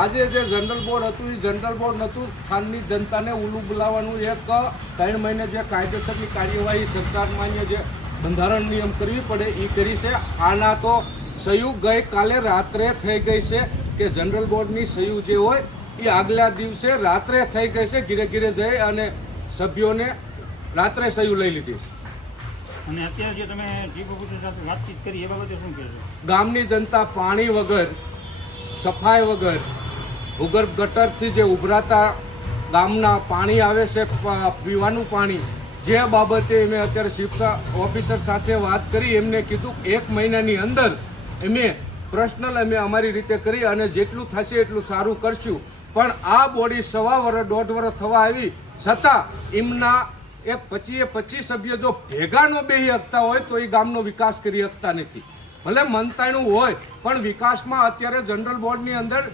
આજે જે general board હતું એ જનરલ બોર્ડ નહોતું, સ્થાનની જનતાને ઉલ્લુ બોલાવવાનું એક 3 મહિને જે કાયદેસરની કાર્યવાહી સરકાર માન્ય જે બંધારણ નિયમ કરવી પડે એ કરી છે. આના તો સહયોગ ગઈકાલે રાત્રે થઈ ગઈ છે કે જનરલ બોર્ડની સહયોગ જે હોય એ આગલા દિવસે રાત્રે થઈ ગઈ છે. ઘીરે ઘીરે જઈ અને સભ્યોને રાત્રે સહયોગ લઈ લીધી. અને અત્યારે જે તમે ચીફ ઓફિસર સાથે વાતચીત કરી એ બાબતે શું કહેશો? ગામની જનતા પાણી વગર, સફાઈ વગર, ભૂગર્ભ ગટરથી જે ઉભરાતા ગામના પાણી આવે છે પીવાનું પાણી, જે બાબતે મેં અત્યારે ચીફ ઓફિસર સાથે વાત કરી. એમને કીધું 1 મહિનાની અંદર અમે પર્સનલ અમે અમારી રીતે કરી અને જેટલું થશે એટલું સારું કરશું. પણ આ બોડી 1.5 વર્ષ 1.5 વર્ષ થવા આવી છતાં એમના 25 સભ્ય જો ભેગા ન બેસી શકતા હોય તો એ ગામનો વિકાસ કરી શકતા નથી. ભલે મનતાણું હોય પણ વિકાસમાં અત્યારે જનરલ બોર્ડની અંદર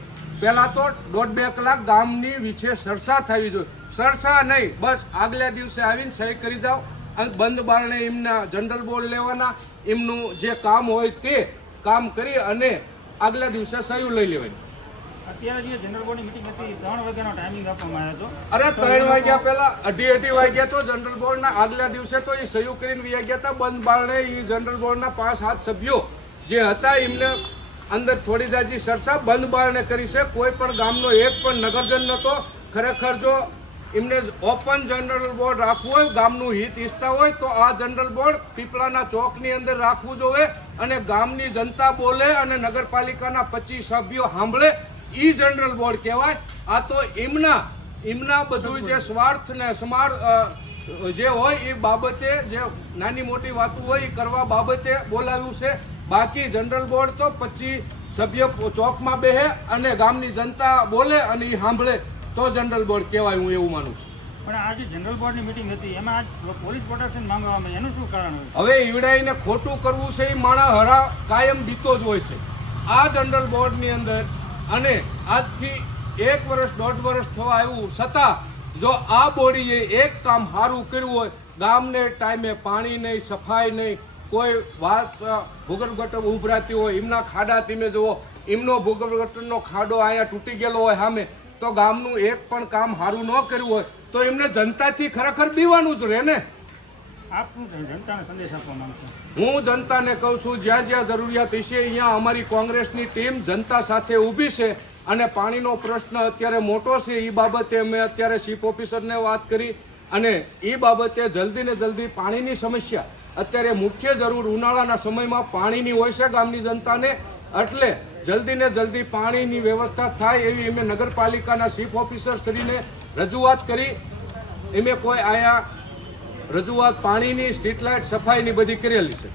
પહેલાં તો 1.5-2 કલાક ગામની વિશે ચર્ચા થવી જોઈએ. ચર્ચા નહીં, બસ આગલા દિવસે આવીને સહી કરી જાઓ અને બંધ બારણે એમના જનરલ બોર્ડ લેવાના, એમનું જે કામ હોય તે કામ કરી અને આગલા દિવસે સહી લઈ લેવાની. અત્યારે જે જનરલ બોર્ડની મીટિંગ હતી 3 વાગ્યાનો ટાઈમિંગ આપવામાં આવ્યો હતો. અરે 3 વાગ્યા પહેલા 2:30 વાગ્યા તો જનરલ બોર્ડના આગલા દિવસે તો એ સહયોગ કરીને વહી ગયા હતા. બંધ બારણે એ જનરલ બોર્ડના 5-7 સભ્યો જે હતા એમને અંદર થોડી જાજી ચર્ચા બંધ બારણે કરી છે. કોઈ પણ ગામનો એક પણ નગરજન નહોતો. ખરેખર જો એમને ઓપન જનરલ બોર્ડ રાખવું હોય, ગામનું હિત ઈચ્છતા હોય તો આ જનરલ બોર્ડ પીપળાના ચોકની અંદર રાખવું જોઈએ અને ગામની જનતા બોલે અને નગરપાલિકાના 25 સભ્યો સાંભળે ઈ જનરલ બોર્ડ કહેવાય. આ તો એમના બધું જે સ્વાર્થ ને જે હોય એ બાબતે જે નાની મોટી વાતો હોય એ કરવા બાબતે બોલાવ્યું છે. બાકી જનરલ બોર્ડ તો 25 સભ્ય ચોકમાં બેસે અને ગામની જનતા બોલે અને એ સાંભળે તો જનરલ બોર્ડ કહેવાય. હું એવું માનું છું. પણ આ જે જનરલ બોર્ડની મીટિંગ હતી એમાં પોલીસ પ્રોટેક્શન માંગવામાં એનું શું કારણ હોય? હવે ઈવડાઈને ખોટું કરવું છે એ માણસ હરા કાયમ બીતો જ હોય છે આ જનરલ બોર્ડની અંદર. અને આજથી 1 વર્ષ 1.5 વર્ષ થવા આવ્યું છતાં જો આ બોડીએ એક કામ સારું કર્યું હોય, ગામને ટાઈમે પાણી નહીં, સફાઈ નહીં, કોઈ વાત ભૂગર્ભ ગટર ઉભરાતી હોય એમના ખાડા તમે જુઓ, એમનો ભૂગર્ભ ગટરનો ખાડો અહીંયા તૂટી ગયેલો હોય સામે, તો ગામનું એક પણ કામ સારું ન કર્યું હોય તો એમને જનતાથી ખરેખર બીવાનું જ રહે ને. આપ જનતાને સંદેશ આપવા માંગશો? હું જનતાને કહું છું જ્યાં જ્યાં જરૂરિયાત હશે અહીંયા અમારી કોંગ્રેસની ટીમ જનતા સાથે ઊભી છે અને પાણીનો પ્રશ્ન અત્યારે મોટો છે. એ બાબતે અમે અત્યારે ચીફ ઓફિસરને વાત કરી અને એ બાબતે જલ્દી ને જલ્દી પાણીની સમસ્યા અત્યારે મુખ્ય જરૂર ઉનાળાના સમયમાં પાણીની હોય છે ગામની જનતાને, એટલે જલ્દી ને જલ્દી પાણીની વ્યવસ્થા થાય એવી અમે નગરપાલિકાના ચીફ ઓફિસર શ્રીને રજૂઆત કરી. એમે કોઈ આયા રજૂઆત પાણીની, સ્ટ્રીટ લાઇટ, સફાઈની બધી કરેલી છે.